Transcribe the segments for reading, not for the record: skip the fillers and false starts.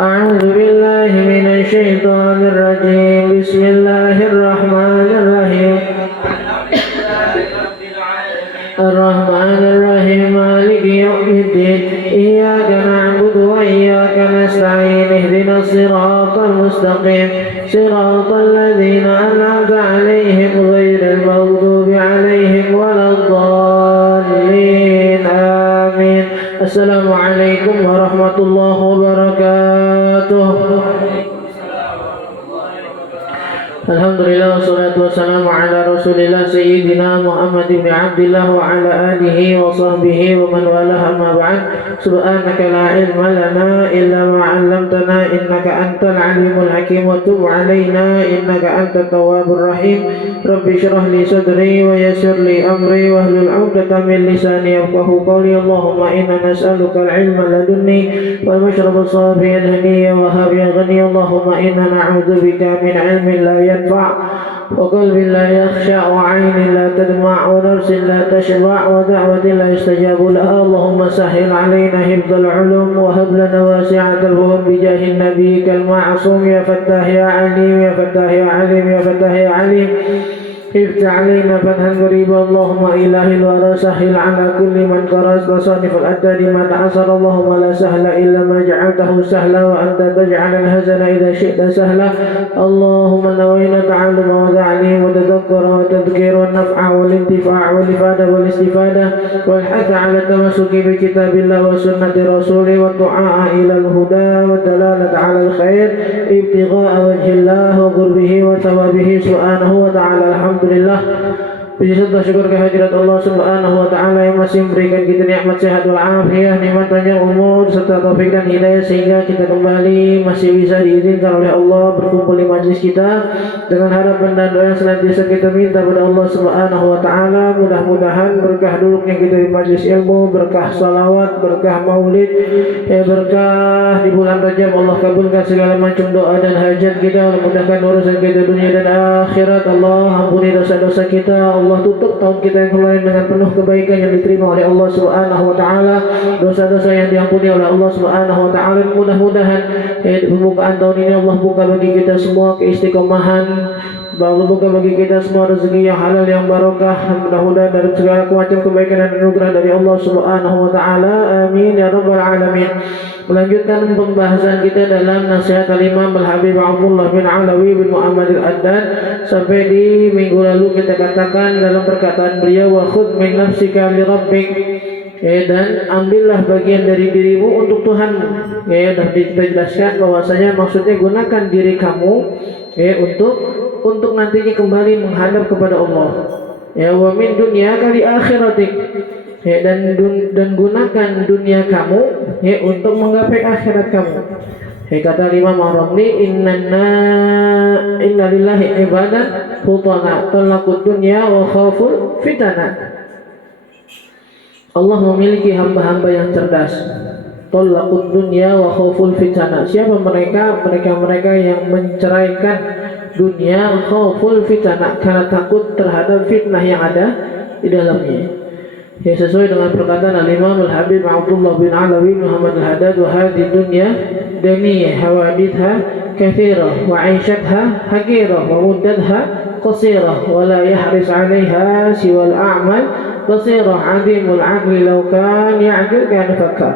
أعوذ بالله من الشيطان الرجيم بسم الله الرحمن الرحيم الرحمن الرحيم مالك يوم الدين إياك نعبد وإياك نستعين اهدنا الصراط المستقيم صراط الذين أنعمت عليهم غير المغضوب عليهم ولا الضالين آمين. السلام عليكم ورحمة الله وبركاته. Alhamdulillah wassalatu wassalamu ala rasulillah sayyidina Muhammad ibn Abdillah wa ala alihi wa sahbihi wa man walaha amma ba'd. Subhanaka la ilma lana illa ma 'allamtana innaka antal alimul hakim wa tub 'alaina innaka antat tawwabur rahim. Rabbi shrah li sadri wa yassir li amri wa hlul 'uqdatam min lisani yafqahu qawli. Allahumma inna nas'aluka al-'ilma ladunni wal mashraba safiyan haniya wa habiyan ghani. Allahumma inna na'udzu bika min 'ilmin la وقلب لا يخشع وعين لا تدمع ونفس لا تشبع ودعوة لا يستجاب لها. اللهم سهل علينا حفظ العلوم وهب لنا واسعة الفهم بجاه النبي المعصوم. يا فتاح يا عليم يا فتاح يا عليم يا فتاح يا عليم افتح علينا فتحا قريبا. اللهم إله الورى سهل على كل من قرأت تصانف الأداد ما تعسر. اللهم لا سهل إلا ما جعلته سهلا وأنت تجعل الهزن إذا شئت سهلا. اللهم نوينا تعلم وتعليم وتذكر وتذكير والنفع والانتفاع والإفادة والاستفادة والحث على التمسك بكتاب الله وسنة رسوله والدعاء إلى الهدى والدلالة على الخير ابتغاء وجه الله وقربه وثوابه سبحانه وتعالى. Alhamdulillah, puji serta syukur kehadirat Allah Subhanahu wa taala yang masih memberikan kita nikmat sehat wal afiyah, nikmat panjang umur serta taufik dan hidayah sehingga kita kembali masih bisa diizinkan oleh Allah berkumpul di majlis kita dengan harapan dan doa yang senantiasa kita minta pada Allah Subhanahu wa taala. Mudah-mudahan berkah duduknya kita di majlis ilmu, berkah salawat, berkah maulid, berkah di bulan Rajab. Allah kabulkan segala macam doa dan hajat kita, Allah mudahkan urusan kita dunia dan akhirat. Allah ampuni dosa-dosa kita, Allah tutup tahun kita yang kemarin dengan penuh kebaikan yang diterima oleh Allah Subhanahu wa taala, dosa-dosa yang diampuni oleh Allah Subhanahu wa taala. Mudah-mudahan di pembukaan tahun ini Allah buka bagi kita semua keistiqomahan, Allah buka bagi kita semua rezeki yang halal yang barokah, mudah-mudahan dari segala macam kebaikan dan anugerah dari Allah Subhanahu wa taala. Amin ya rabbal alamin. Melanjutkan pembahasan kita dalam nasihat Al-Imam Al-Habib Abdullah bin Alawi bin Muhammad Al-Haddad. Sampai di minggu lalu kita katakan dalam perkataan beliau, wa khudh min nafsika li rabbik, dan ambillah bagian dari dirimu untuk Tuhanmu. Dan kita jelaskan bahwasanya maksudnya gunakan diri kamu untuk nantinya kembali menghadap kepada Allah. Wa min dunyaka li akhiratik, dan gunakan dunia kamu untuk menggapai akhirat kamu. Kata Imam Ar-Ramli, inna lillahi ibadan futana talaqud dunya wa khaful fitana. Allah memiliki hamba-hamba yang cerdas. Talaqud dunya wa khaful fitana. Siapa mereka? Mereka yang menceraikan dunia, khaful fitana, karena takut terhadap fitnah yang ada di dalamnya. Sesuai dengan perkataan Al-Imam Al-Habib Abdullah bin Alawi Muhammad Al-Haddad, wa hadhihi dunya daniyah hawaditha kathirah wa 'aishatha haqirah wa muddadha qasirah wa la yahris 'alayha siwa al-a'mal basirah 'azimul 'aqli law kan ya'qil kan fakkar.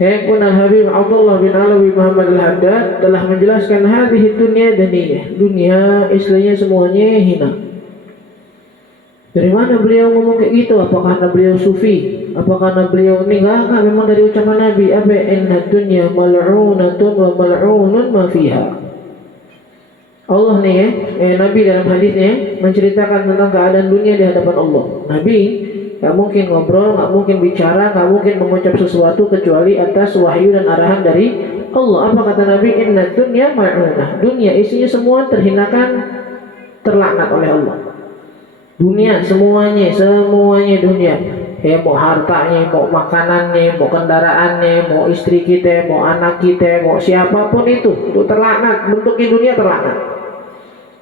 Pun Al-Habib Abdullah bin Alawi Muhammad Al-Haddad telah menjelaskan hadhihi dunya daniyah, dunia istilahnya semuanya hina. Dari mana beliau ngomong kayak gitu? Apakah karena beliau sufi? Apakah karena beliau ini? Enggak, memang dari ucapan Nabi. Apa? Inna dunya mal'unatun wa mal'unun ma fiha. Allah nih Nabi dalam hadisnya menceritakan tentang keadaan dunia di hadapan Allah. Nabi gak mungkin ngobrol, gak mungkin bicara, gak mungkin mengucap sesuatu kecuali atas wahyu dan arahan dari Allah. Apa kata Nabi? Inna dunya mal'unah. Dunia isinya semua terhinakan, terlaknat oleh Allah. Dunia semuanya dunia. Mau hartanya, mau makanannya, mau kendaraannya, mau istri kita, mau anak kita, mau siapapun itu terlaknat. Bentuknya dunia terlaknat.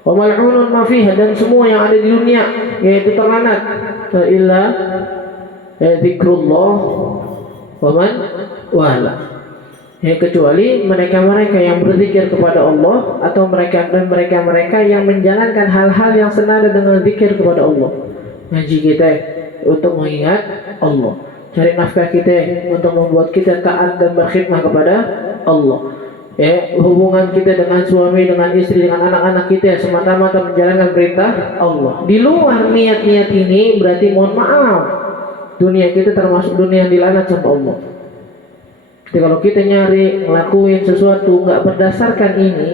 Wa mal'unun ma fiha, dan semua yang ada di dunia yaitu terlaknat. Illa zikrullah wa man wala. Ya, kecuali mereka-mereka yang berzikir kepada Allah atau mereka yang menjalankan hal-hal yang senada dengan zikir kepada Allah. Ngaji kita untuk mengingat Allah, cari nafkah kita untuk membuat kita taat dan berkhidmat kepada Allah. Ya, hubungan kita dengan suami, dengan istri, dengan anak-anak kita semata-mata menjalankan perintah Allah. Di luar niat-niat ini berarti mohon maaf, dunia kita termasuk dunia yang dilaknat sama Allah. Jadi kalau kita nyari ngelakuin sesuatu nggak berdasarkan ini,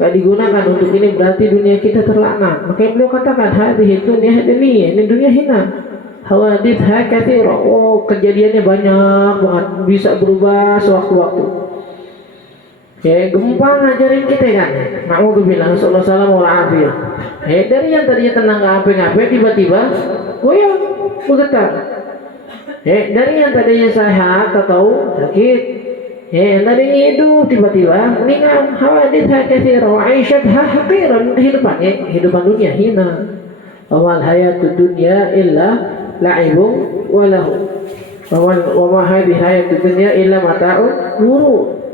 nggak digunakan untuk ini, berarti dunia kita terlaknat. Makanya beliau katakan hadhihi dunya hadiniya, ini dunia hina. Hawadithha katsira. Oh, kejadiannya banyak banget, bisa berubah sewaktu-waktu. Ya, gempa ngajarin kita kan. Na'udzubillah, sallallahu alaihi wasallam. Dari yang tadinya tenang ngapain-ngapain tiba-tiba goyang, bergetar. Dari yang tadinya sehat atau sakit, yang tadinya hidup tiba-tiba meninggal. Hawadithha katsira wa 'aishatha haqiran. Kehidupan dunia hina. Awal hayatud dunya illa la'ibun wa lahu. Wa ma hadhihi hayatud dunya illa mata'un ghurur.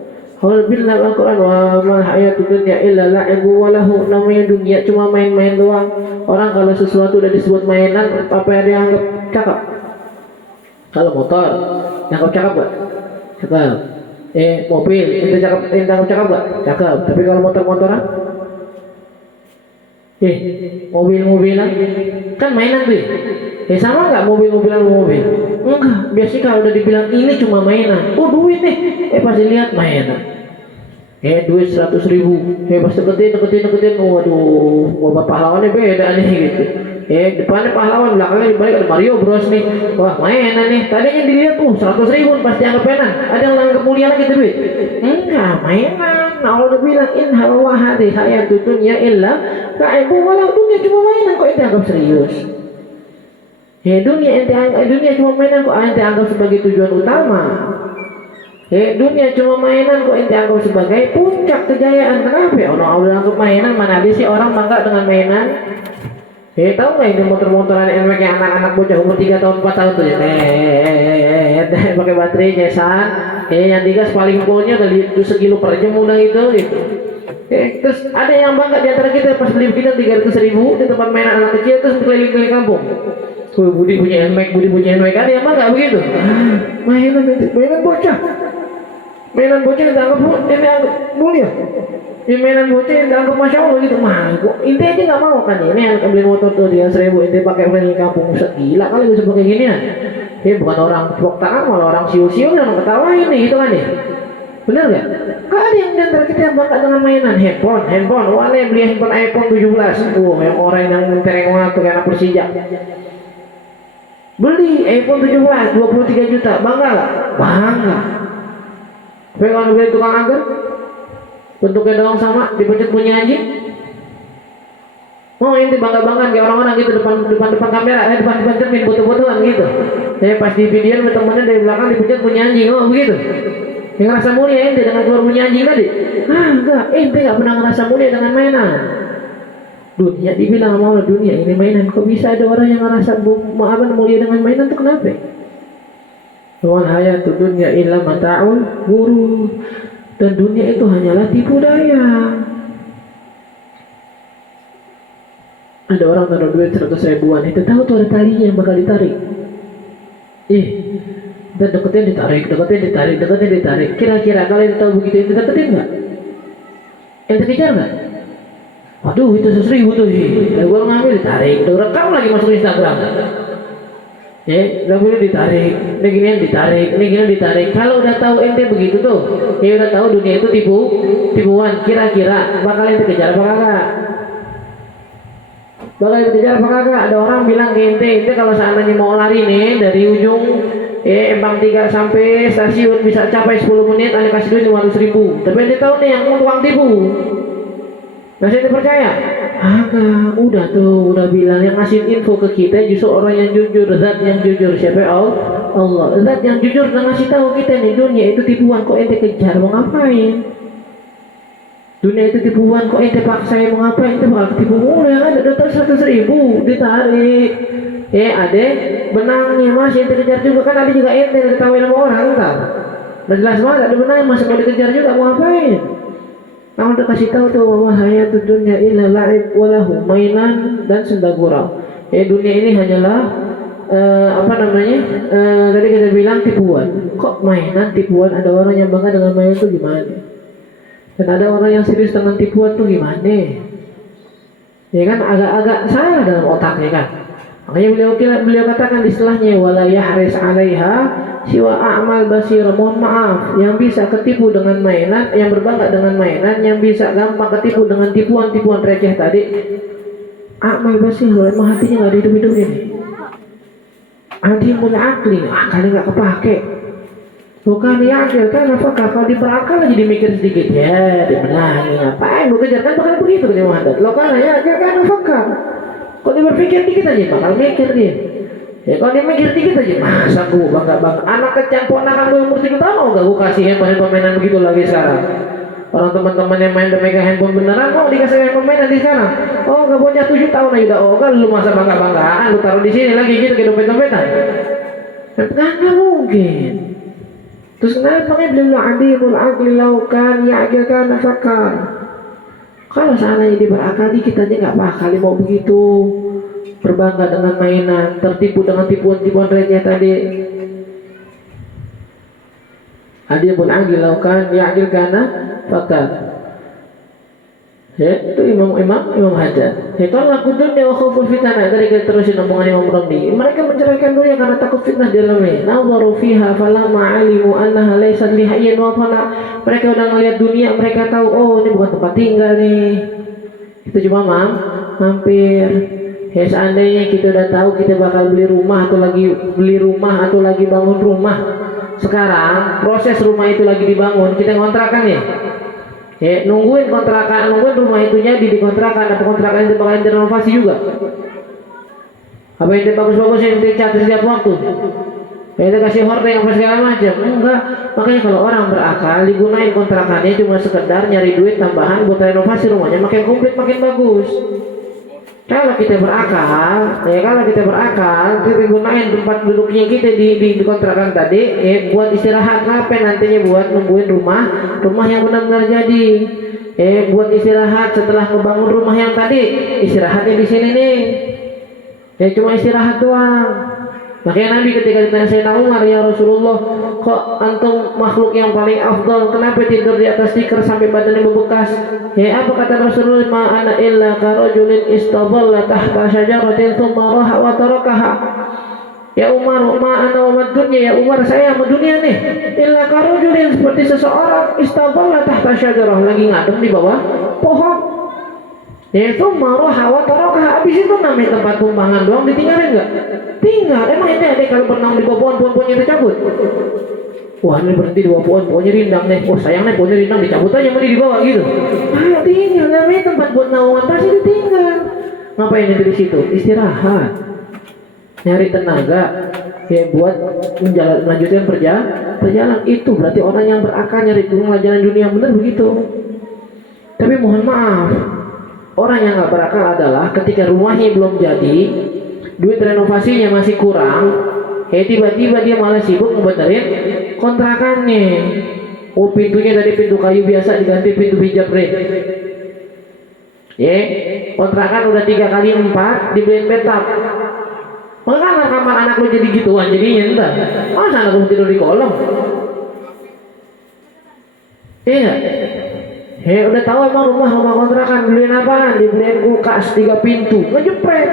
Qul billah al-Qur'an wa ma hayatud dunya illa la'ibun wa lahu. Namanya dunia cuma main-main doang. Orang kalau sesuatu udah disebut mainan, apa yang dianggap cakep? Kalau motor, dianggap cakep gak? Cakep. Mobil, itu dianggap cakep gak? Cakep. Tapi kalau motor-motoran? Mobil-mobilan kan mainan tuh. Sama nggak mobil-mobilan mobil? Enggak. Biasanya kalau udah dibilang ini cuma mainan, oh duit nih. Pas dilihat mainan. Duit 100.000. Pas deketin. Waduh, wabah pahlawannya beda nih gitu. Depannya pahlawan, belakangnya dibalik ada Mario Bros nih. Wah mainan nih. Tadinya dilihat 100.000 pasti anggap mainan. Ada yang anggap mulia lagi tuh duit. Enggak, mainan. Nah, Allah udah bilang in hawa hadhihi hayatud dunya illa la'ibu walau, dunia cuma mainan kok ente anggap serius. Dunia cuma mainan kok ente anggap sebagai tujuan utama. Dunia cuma mainan kok ente anggap sebagai puncak kejayaan. Kenapa? Allah anggap mainan, mana ada sih orang bangga dengan mainan? Tahu nggak ini motor-motoran NMAX yang anak-anak bocah umur 3 tahun 4 tahun tuh ya? Pakai baterai nyesan. Yang digas paling pokoknya udah sekilo per jam udah gitu. Terus ada yang bangga di antara kita pas beli kita 300.000 di tempat mainan anak kecil, terus keliling-keliling kampung. Budi punya NMAX, ada yang bangga begitu. Mainan bocah. Mainan bocah yang dianggap mulia. Mainan bocah yang dianggap masya Allah gitu. Inti aja nggak mau kan ini yang beli motor tuh 300.000, inti pakai keliling kampung, gila kali bisa pakai ginian. Bukan orang tepuk tangan, malah orang siul-siul yang ketawain nih gitu kan ya. Bener gak? Gak ada yang diantara kita yang bangga dengan mainan. Handphone, wale beli handphone iPhone 17. Yang orang yang mentereng tuh anak Persija. Beli iPhone 17 23 juta, bangga gak? Bangga. Tapi kalau beli tukang angker, bentuknya doang sama, dipencet bunyi anjing. Ini bangga-banggaan kayak orang-orang gitu depan kamera, depan cermin foto-fotoan gitu. Pas di video temennya dari belakang dipencet bunyi anjing, begitu. Yang ngerasa mulia ente dengan keluar bunyi anjing tadi? Enggak, ente gak pernah ngerasa mulia dengan mainan. Dunia dibilang sama Allah, dunia ini mainan. Kok bisa ada orang yang ngerasa mulia dengan mainan tuh kenapa? Wal hayatud dunya illa mata'ul ghurur. Dan dunia itu hanyalah tipu daya. Ada orang taruh duit 100.000-an, itu tahu tuh ada talinya yang bakal ditarik. Dan deketin ditarik. Kira-kira kalau itu tahu begitu, itu deketin nggak? Ente kejar nggak? Waduh, itu 100.000 tuh. Gua ngambil ditarik, udah rekam lagi masuk Instagram. Lalu ditarik, ini gini ditarik. Kalau udah tahu ente begitu tuh, udah tahu dunia itu tipuan. Kira-kira bakal ente kejar apa kagak? Ada orang bilang ke ente kalau seandainya mau lari nih dari ujung Empang 3 sampai stasiun bisa capai 10 menit, ane kasih duit 500.000. Tapi ente tahu nih yang tukang tipu. Masih ente percaya? Udah bilang yang ngasih info ke kita justru orang yang jujur, zat yang jujur. Siapa? Allah. Zat yang jujur udah ngasih tahu kita nih dunia itu tipuan, kok ente kejar mau ngapain? Dunia itu tipuan, kok ente paksain mau ngapain? Ente bakal tipu mulu. Yang ada datang 100.000 ditarik. Ada benangnya masih ente kejar juga kan, ada juga ente diketawain sama orang kan. Udah jelas banget, ada benar masih mau dikejar juga, mau ngapain? Kamu udah kasih tahu tuh bahwa hayatud dunya illa la'ib walahu mainan dan senda gurau. Dunia ini hanyalah tadi kita bilang tipuan. Kok mainan, tipuan? Ada orang yang bangga dengan mainan itu gimana? Dan ada orang yang serius dengan tipuan tuh gimana? Ya kan agak-agak salah dalam otaknya kan. Makanya beliau katakan istilahnya wala yahris 'alaiha siwa a'mal basir. Mohon maaf, yang bisa ketipu dengan mainan, yang berbangga dengan mainan, yang bisa gampang ketipu dengan tipuan-tipuan receh tadi, a'mal basir, emang hatinya nggak dihidup-hidupin. Adimul akli, akalnya nggak kepake. Bukan yakil kan kalau diperakal aja dimikir sedikit ya, dimenangi ngapain bekerja kan bakal begitu dia Muhammad. Lokal ya kan fakar. Kalau dia berpikir dikit aja bakal mikir dia. Ya kalau dia mikir dikit aja masa gua bangga anak kecil ponakan gua umur 7 tahun gak gua kasih handphone mainan begitu lagi sekarang. Orang teman-teman yang main udah megang handphone beneran mau dikasih handphone mainan di sekarang. Oh gak punya 7 tahun aja udah kan lu masa bangga-banggaan lu taruh di sini lagi gitu ke dompet-dompetan. Kan nggak mungkin. Terus kenapa beliau adimul aqli laukan ya'gilkan fakar. Kalau seandainya dia berakal dikit aja nggak bakal mau begitu berbangga dengan mainan, tertipu dengan tipuan-tipuan receh tadi. Adimul aqli laukan ya'gilkan fakar. Ya, itu Imam Hajar. Ya, kalau laku dunia wa khawful fitnah, tadi kita terusin omongan Imam Ramli. Mereka menceraikan dunia karena takut fitnah di dalamnya. Nawaru fiha falamma alimu annaha laysat lihayyin wa fana. Mereka udah ngelihat dunia, mereka tahu oh ini bukan tempat tinggal nih. Itu cuma hampir. Ya seandainya kita udah tahu kita bakal beli rumah atau lagi bangun rumah. Sekarang proses rumah itu lagi dibangun, kita ngontrakan ya. Nungguin rumah itu jadi dikontrakan, apa kontrakan itu bakalan direnovasi juga. Apa yang bagus-bagus yang dicat setiap waktu. Kita kasih hordeng apa segala macam. Enggak. Makanya kalau orang berakal digunain kontrakannya cuma sekedar nyari duit tambahan buat renovasi rumahnya makin komplit makin bagus. Kalau kita berakal, kita gunain tempat duduknya kita di kontrakan tadi, buat istirahat ngapain nantinya buat nungguin rumah yang benar-benar jadi. Buat istirahat setelah ngebangun rumah yang tadi, istirahatnya di sini nih. Cuma istirahat doang. Makanya Nabi ketika ditanya Sayyidina Umar, ya Rasulullah, kok antum makhluk yang paling afdal, kenapa tidur di atas tikar sampai badannya berbekas? Apa kata Rasulullah? Ma ana illa karajulin istadalla tahta syajaratin thumma raha wa tarakaha. Ya Umar, ma ana wa dunya, ya Umar saya sama dunia nih. Illa karajulin, seperti seseorang istadalla tahta syajarah, lagi ngadem di bawah pohon. Itu maroha wa tarakaha, habis itu namanya tempat tumpangan doang ditinggalin enggak? Tinggal. Emang ini ada kalau berenang di bawah pohon-pohonnya dicabut. Wah ini berhenti di bawah pohonnya rindang nih. Oh sayang nih pohonnya rindang dicabut aja mending di bawah gitu. Tinggal. Namanya tempat buat naungan pasti ditinggal. Ngapain itu di situ? Istirahat. Nyari tenaga. Buat melanjutkan perjalanan itu berarti orang yang berakal nyari jalan dunia benar begitu. Tapi mohon maaf, orang yang nggak berakal adalah ketika rumahnya belum jadi, duit renovasinya masih kurang, tiba-tiba dia malah sibuk ngebenerin kontrakannya. Oh pintunya dari pintu kayu biasa diganti pintu hijab red. Kontrakan udah 3 kali 4 dibeliin bathtub. Makanya kamar anak lu jadi gituan jadinya entar. Masa anak lu tidur di kolong? Iya. Udah tahu emang rumah kontrakan beliin apaan? Dibeliin kulkas 3 pintu, ngejepret.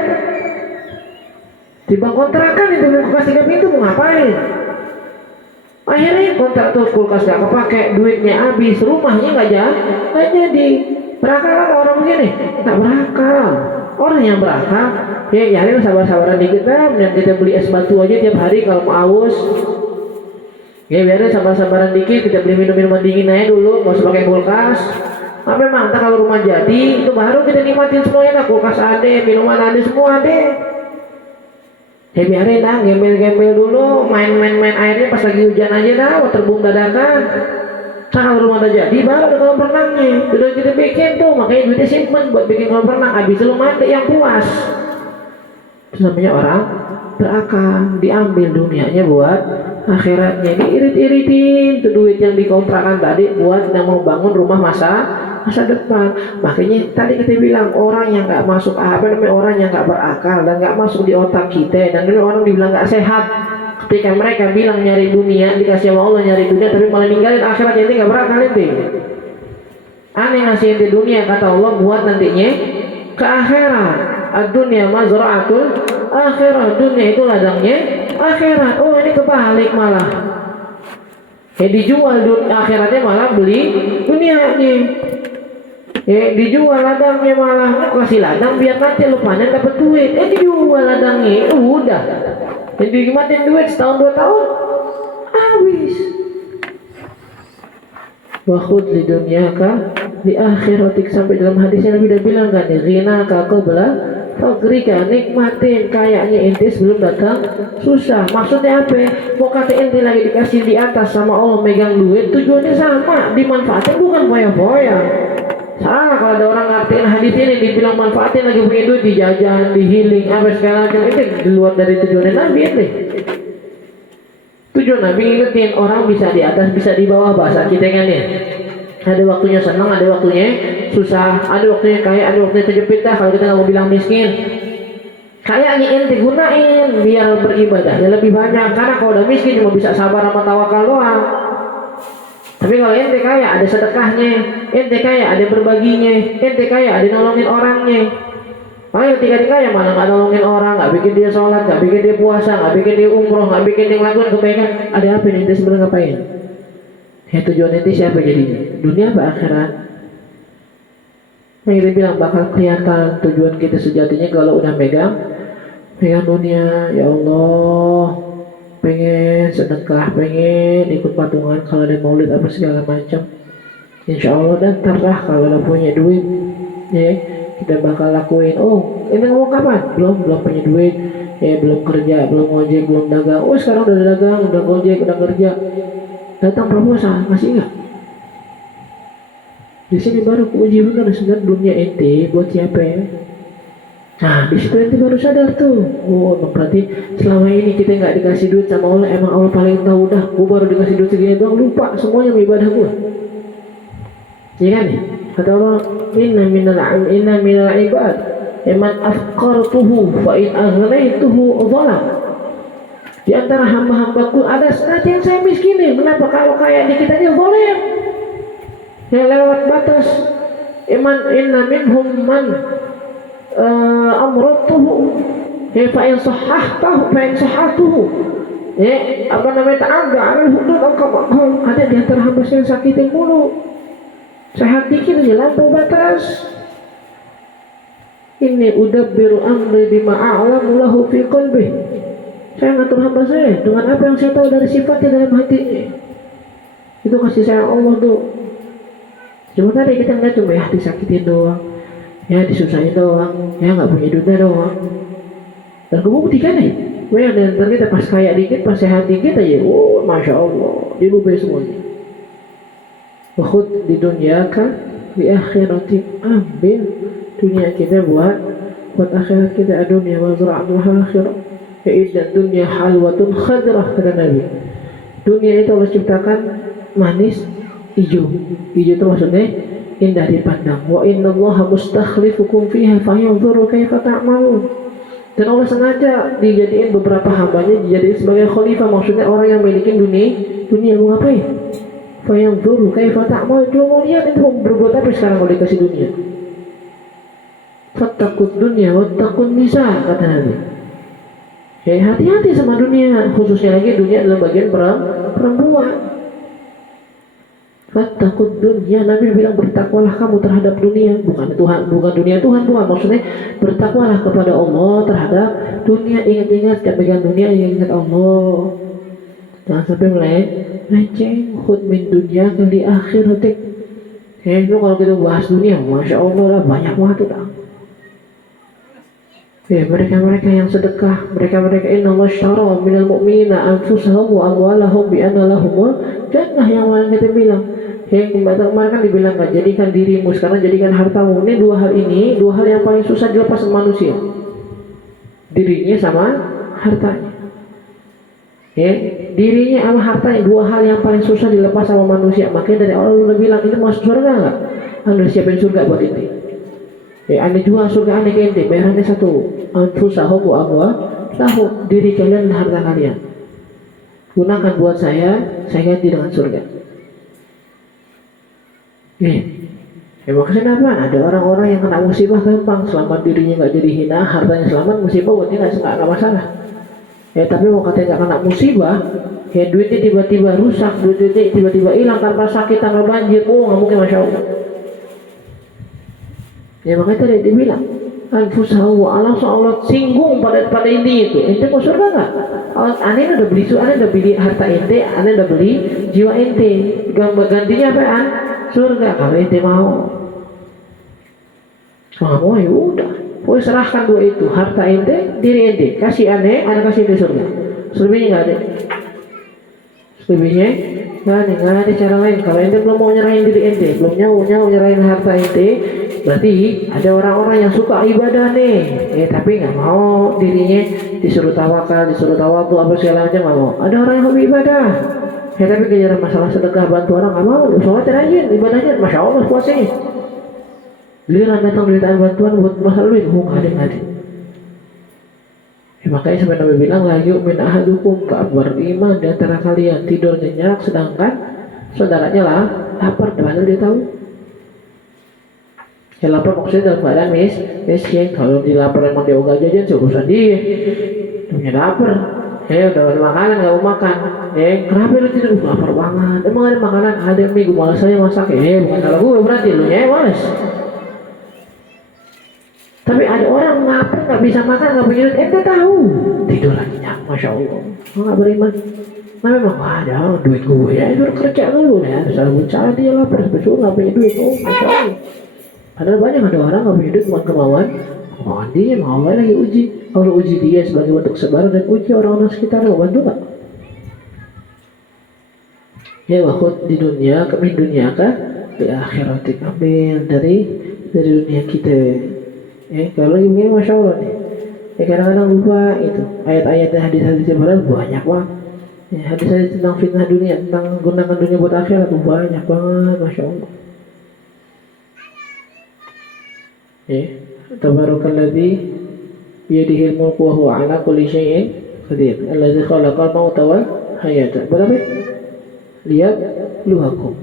Tiba kontrakan itu kulkas 3 pintu mau ngapain? Akhirnya kontrak tuh kulkas gak kepake, duitnya habis, rumahnya gak jadi. Berakal lah orang begini? Tak berakal. Orang yang berakal, ya ini sabar-sabaran dikit lah, dan kita beli es batu aja tiap hari kalau mau haus. Biarin sabar-sabaran dikit, kita beli minum-minuman dingin aja dulu, gak usah pakai kulkas. Tapi memang kalau rumah jadi, itu baru kita nikmatin semuanya lah, kulkas ada, minuman ada, semua ada. Biarin dah, gembel-gembel dulu, main airnya pas lagi hujan aja dah, waterboom dadakan. Kalau rumah udah jadi, baru ada kolam renangnya. Udah kita bikin tuh, makanya duitnya simpen buat bikin kolam renang. Habis itu lu mati yang puas. Itu namanya orang berakal, diambil dunianya buat akhiratnya. Diirit-iritin tuh duit yang dikontrakan tadi buat yang mau bangun rumah masa depan. Makanya tadi kita bilang orang yang nggak masuk orang yang nggak berakal dan nggak masuk di otak kita, dan dulu orang dibilang nggak sehat ketika mereka bilang nyari dunia, dikasih sama Allah nyari dunia tapi malah ninggalin akhiratnya. Itu nggak berakal itu. Aneh ngasih inti dunia kata Allah buat nantinya ke akhirat. Ad-dunya mazra'atul akhirat. Dunia itu ladangnya akhirat. Oh ini kebalik malah. Dijual akhiratnya malah beli dunianya. Dijual ladangnya malah. Kasih ladang biar nanti lu panen dapat duit. Dijual ladangnya. Udah. Dinikmatin duit setahun 2 tahun. Habis. Wa khudh li dunyaka di akhiratik, sampai dalam hadisnya Nabi udah bilang kan, ghina ka qabla fagrika, nikmatin kayaknya inti sebelum datang susah. Maksudnya apa? Mau kata inti lagi dikasih di atas sama Allah megang duit, tujuannya sama, dimanfaatin bukan foya-foya. Salah kalau ada orang ngertiin hadis ini dibilang manfaatin lagi punya duit dijajan, dihiling, apa segala macam, itu di luar dari tujuannya Nabi itu. Tujuan Nabi ingetin orang bisa di atas bisa di bawah, bahasa kita kan ya. Ada waktunya senang, ada waktunya susah, ada waktunya kaya, ada waktunya terjepit dah. Kalau kita nggak mau bilang miskin, kayaknya ente gunain biar beribadahnya lebih banyak. Karena kalau udah miskin cuma bisa sabar sama tawakal doang. Tapi kalau ente kaya ada sedekahnya, ente kaya ada berbaginya, ente kaya ada nolongin orangnya. Makanya ketika dia kaya malah nggak nolongin orang, nggak bikin dia sholat, nggak bikin dia puasa, nggak bikin dia umroh, nggak bikin dia ngelakuin kebaikan. Ada apa nih ente sebenarnya ngapain? Tujuan ente siapa jadinya? Dunia apa akhirat? Yang kita bilang bakal kelihatan tujuan kita sejatinya kalau udah megang dunia. Ya Allah, pengen sedekah, pengen ikut patungan kalau ada maulid apa segala macam. Insya Allah dan terah kalau udah punya duit, ya kita bakal lakuin. Oh, ini ngomong kapan? Belum punya duit, belum kerja, belum ngojek, belum dagang. Oh sekarang udah dagang, udah ngojek, udah kerja. Datang proposal, masih enggak? Di sini baru uji benar sebenarnya dunia ente buat siapa ya? Nah di situ ente baru sadar tuh. Oh berarti selama ini kita nggak dikasih duit sama Allah, emang Allah paling tahu. Udah, gua baru dikasih duit segini doang, lupa semuanya ibadah gua. Iya kan ya? Kata Allah, inna minal ibad man afqartuhu fa in aghnaytuhu dhalam. Di antara hamba-hambaku ada yang saya miskinin. Kenapa? Kalau kaya dikit aja zalim, yang lewat batas. Inna minhum man amratuhu fa in sahahtuhu apa namanya ta'agga alal hudud al-qabah. Ada di antara hamba saya yang sakitin mulu, sehat dikit aja lampau batas. Ini udabbiru amri bima a'lamu lahu fi qalbi. Saya ngatur hamba saya dengan apa yang saya tahu dari sifatnya dalam hatinya. Itu kasih sayang Allah tuh. Cuma tadi kita nggak cuma disakitin doang, disusahin doang, nggak punya duitnya doang. Dan kebuktikan nih, dan kita pas kaya dikit, pas sehat dikit aja, masya Allah, dirubah semuanya. Wakhud di dunia kan, di akhiratik, ambil dunia kita buat akhirat kita. Dunia mazra'atul akhirat. Dan dunia halwatun khadrah, kata Nabi. Dunia itu Allah ciptakan manis, hijau. Hijau itu maksudnya indah dipandang. Wa innallaha mustakhlifukum fiha fayanzuru kaifa ta'malun. Dan Allah sengaja dijadiin beberapa hambanya dijadiin sebagai khalifah, maksudnya orang yang memiliki dunia mau ngapain? Fayanzuru kaifa ta'malun. Cuma mau lihat itu berbuat apa sekarang kalau dikasih dunia. Fattaqud dunya wattaqun nisa, kata Nabi. Hati-hati sama dunia, khususnya lagi dunia dalam bagian perempuan. Fattaqud dunya, Nabi bilang bertakwalah kamu terhadap dunia, bukan dunia Tuhan, bukan, maksudnya bertakwalah kepada Allah terhadap dunia. Ingat-ingat, jangan pegang dunia, ingat Allah. Jangan sampai melenceng. Khud min dunya li akhiratik. Itu kalau kita bahas dunia, masya Allah lah, banyak banget tuh. Mereka-mereka yang sedekah, mereka-mereka innallaha ashtara minal mu'minina anfusahum wa amwalahum bi anna lahumul jannah, yang mana kita bilang. Kemarin kan dibilang kan, jadikan dirimu sekarang, jadikan hartamu. Ini dua hal yang paling susah dilepas manusia. Dirinya sama hartanya. dirinya sama hartanya, dua hal yang paling susah dilepas sama manusia. Makanya dari Allah udah bilang, ini masuk surga nggak? Anda siapin surga buat ini. Anda jual surga Anda ke ente, bayarannya satu. Anfusahu wa amwa tahu, diri kalian dan harta kalian. Gunakan buat saya ganti dengan surga. Maksudnya apa? Ada orang-orang yang kena musibah gampang, selamat dirinya nggak jadi hina, hartanya selamat, musibah buat dia nggak masalah. Tapi mau katanya nggak kena musibah, duitnya tiba-tiba rusak, duitnya tiba-tiba hilang tanpa sakit, tanpa banjir, nggak mungkin, masya Allah. Makanya tadi dibilang anfusahu wa Allah, Allah singgung pada ini itu. Ente mau surga nggak? Ane udah beli ane udah beli harta ente, ane udah beli jiwa ente. Gantinya apaan? Surga kalau ente mau. Kalau mau ya udah. Pokoknya serahkan dua itu, harta ente, diri ente. Kasih ane kasih ente surga. Selebihnya nggak ada. Selebihnya nggak ada cara lain. Kalau ente belum mau nyerahin diri ente, belum nyawa nyerahin harta ente, berarti ada orang-orang yang suka ibadah nih, tapi nggak mau dirinya disuruh tawakal, disuruh tawadu, apa segala macam nggak mau. Ada orang yang hobi ibadah, tapi kejaran masalah sedekah bantu orang nggak mau. Sholatnya rajin, ibadahnya masya Allah puasanya. Giliran datang duitan bantuan buat masalah duit, nggak ada. Makanya sampai Nabi bilang, la yu'min ahadukum, tak beriman di antara kalian tidur nyenyak sedangkan saudaranya lah lapar, padahal dia tahu. Lapar maksudnya dalam keadaan miskin. Kalau dia lapar emang dia ogah jajan, urusan dia. Dia lapar, udah ada makanan nggak mau makan. Kenapa lu tidur? Lapar banget. Emang ada makanan? Ada mie, gue malas aja masak. Bukan salah gue berarti, lu malas. Tapi ada orang lapar nggak bisa makan, nggak punya duit, ente tahu tidur lagi, masya Allah. Nggak beriman. Nah memang ada duit gue itu kerja dulu ya. Salah dia lapar, sebetulnya nggak punya duit. Masya Allah. Padahal banyak ada orang nggak punya duit, bukan kemauan dia, mau lagi uji. Allah uji dia sebagai bentuk sebar dan uji orang-orang sekitar, mau bantu nggak? Waktu di dunia, kami dunia kan di akhirat, ambil dari dunia kita. Kalau ini masya Allah nih. Kadang-kadang lupa itu ayat-ayat dan hadis-hadis yang banyak banget. Hadis-hadis tentang fitnah dunia, tentang gunakan dunia buat akhirat banyak banget, masya Allah. Tabarakalladzi biyadihil mulku wa huwa ala kulli syai'in qadir. Alladzi khalaqal mauta wal hayata. Berapa? Lihat luhakum.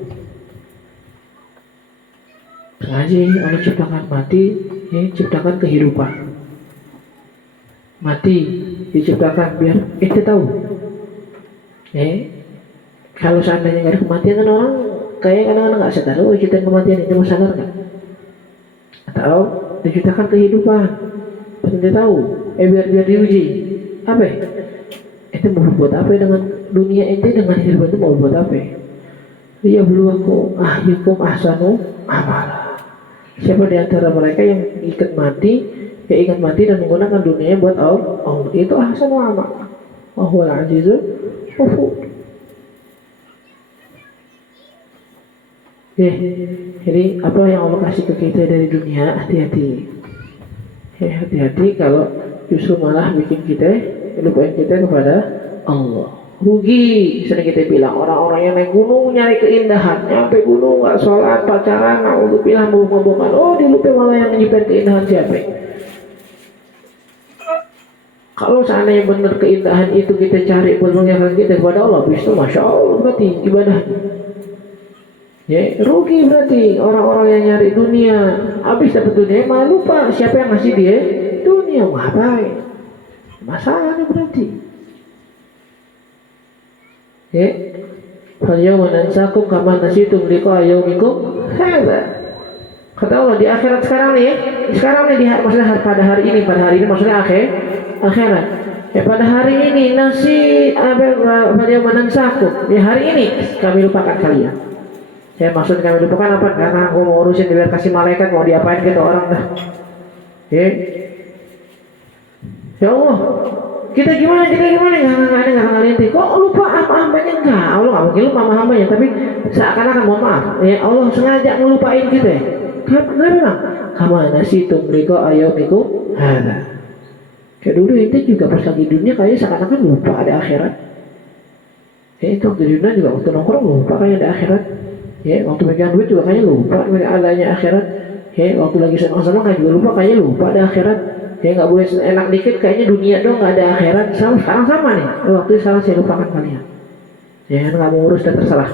Sengaja Allah ciptakan mati, ciptakan kehidupan. Mati diciptakan biar kita tahu. Kalau seandainya nggak ada kematian kan orang kayak kadang-kadang nggak sadar, kita kematian itu mau sadar nggak? Atau diciptakan kehidupan, kita tahu, biar diuji. Apa? Itu mau buat apa dengan dunia ini, dengan hidup itu mau buat apa? Dia bluwakum ahyukum ahsanu amala. Siapa di antara mereka yang ingat mati dan menggunakan dunianya buat Allah, itu ahsanu amala. Wahwal azizul ghafur. Jadi apa yang Allah kasih ke kita dari dunia, hati-hati. Hati-hati kalau justru malah bikin kita lupain kita kepada Allah. Rugi, sering kita bilang orang-orang yang naik gunung nyari keindahan, nyampe gunung nggak sholat, pacaran, nggak bilang mabuk-mabukan. Dia lupa malah yang nyimpen keindahan siapa? Kalau seandainya benar keindahan itu kita cari buat mengingatkan kita kepada Allah, itu masya Allah berarti ibadahnya. Rugi berarti orang-orang yang nyari dunia, habis dapat dunia malah lupa siapa yang ngasih dia dunia. Ngapain? Masalahnya berarti. Falyawma nansakum kama nasitum liqa'a yaumikum hadza. Kata Allah di akhirat sekarang nih, maksudnya pada hari ini maksudnya akhirat. Pada hari ini falyawma nansakum, di hari ini kami lupakan kalian. Maksud kami lupakan apa? Karena aku mau urusin biar kasih malaikat, mau diapain gitu orang dah. Ya Allah, kita gimana nggak ada nanti. Kok lupa hambanya? Enggak, Allah nggak mungkin lupa sama hambanya, tapi seakan-akan mohon maaf. Allah sengaja ngelupain kita. Kenapa? Kama nasitum liqa ayyamikum hadza. Kayak dulu ente juga pas lagi dunia kayaknya seakan-akan lupa ada akhirat. Ya itu waktu di dunia juga waktu nongkrong lupa kayak ada akhirat. Ya waktu pegang duit juga kayaknya lupa adanya akhirat. Ya waktu lagi senang-senang kayak juga lupa kayaknya lupa ada akhirat. Ya nggak boleh enak dikit kayaknya dunia dong nggak ada akhirat. Sama sekarang sama nih. Waktu sekarang saya lupakan kalian. Ya kan nggak mau urus dan terserah.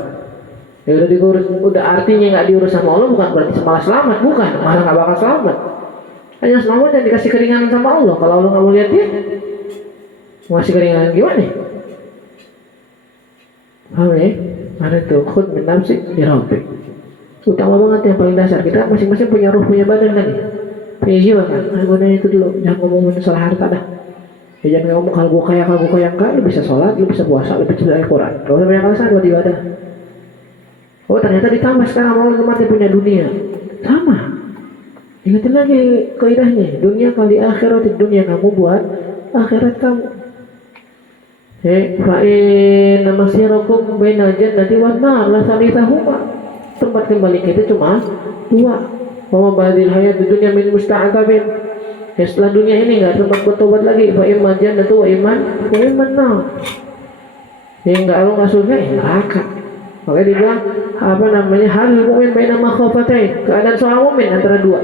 Ya udah diurus, udah artinya nggak diurus sama Allah bukan berarti malah selamat, bukan, malah nggak bakal selamat. Hanya selamat yang dikasih keringanan sama Allah. Kalau Allah nggak mau lihat dia, mau kasih keringanan gimana? Paham ya? Ada tuh khud min nafsi di rabbik. Utama banget yang paling dasar. Kita masing-masing punya ruh, punya badan kan ya? Punya jiwa kan? Nah, gunain itu dulu. Jangan ngomongin masalah harta dah. Ya jangan ngomong kalau gue kaya enggak, lu bisa sholat, lu bisa puasa, lu bisa baca Al-Quran. Kalau usah banyak alasan buat ibadah. Oh ternyata ditambah sekarang Allah mati punya dunia. Sama. Ingatin lagi kaidahnya. Dunia kali akhirat, dunia kamu buat akhirat kamu. Fa'in masirakum bainal jannati wan nar la salithahuma. Tempat kembali kita cuma dua. Wa badil hayat dunya min musta'tabin. Setelah dunia ini enggak tempat bertobat lagi. Fa'in jannatu wa iman nar. Ya enggak lu enggak surga, neraka. Makanya dibilang hal mukmin baina makhafatain, keadaan seorang mukmin antara dua.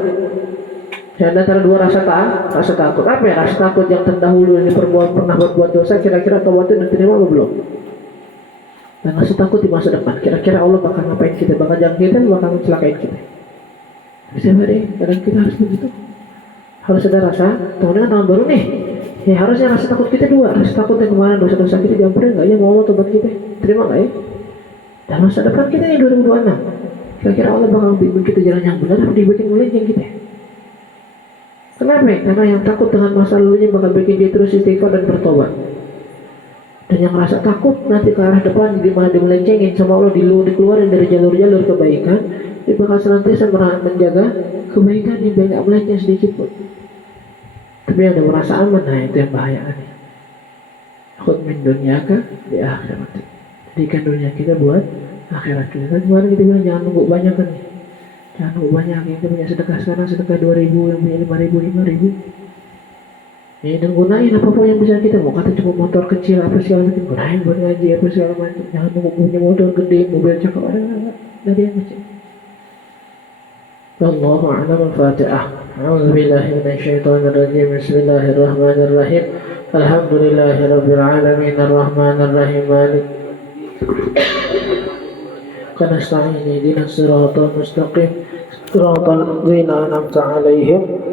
Dan antara dua rasa takut. Apa ya rasa takut yang terdahulu ini pernah berbuat dosa, kira-kira taubatnya diterima atau belum? Dan rasa takut di masa depan, kira-kira Allah bakal ngapain kita, bakal jangan kita, bakal mencelakain kita. Bisa beri, kadang kita harus begitu. Harus ada rasa, tahun tahun baru nih. Ya harusnya rasa takut kita dua, rasa takut yang kemarin dosa-dosa kita diampunin nggak ya, mau Allah tobat kita, terima nggak ya? Dan masa depan kita yang 2026, kira-kira Allah bakal bimbing kita jalan yang benar atau dibikin melenceng kita? Kenapa? Karena yang takut dengan masa lalunya bakal bikin dia terus istighfar dan bertobat. Dan yang rasa takut nanti ke arah depan di mana dia melencengin sama Allah, dikeluarin dari jalur-jalur kebaikan, dia bakal senantiasa menjaga kebaikan yang biar nggak melenceng sedikit pun. Tapi yang udah merasa aman, nah itu yang bahaya nih. Khud min dunyaka di akhirat. Jadikan dunia kita buat akhirat kita. Kan kemarin kita bilang jangan nunggu banyak kan nih. Jangan nunggu banyak. Yang kita punya sedekah sekarang sedekah 2.000, yang punya 5.000. Ya dan gunain apapun yang bisa kita. Mau kata cuma motor kecil apa segala macam, gunain buat ngaji apa segala macam. Jangan nunggu punya motor gede, mobil cakep, ada yang kecil. Wallahu a'lam. Al-Fatihah. A'udzubillahi minasyaitonirrajim. Bismillahirrahmanirrahim. Alhamdulillahirabbil alamin arrahmanir rahim malik kanasta'in ihdinas siratal mustaqim siratal ladzina an'amta 'alaihim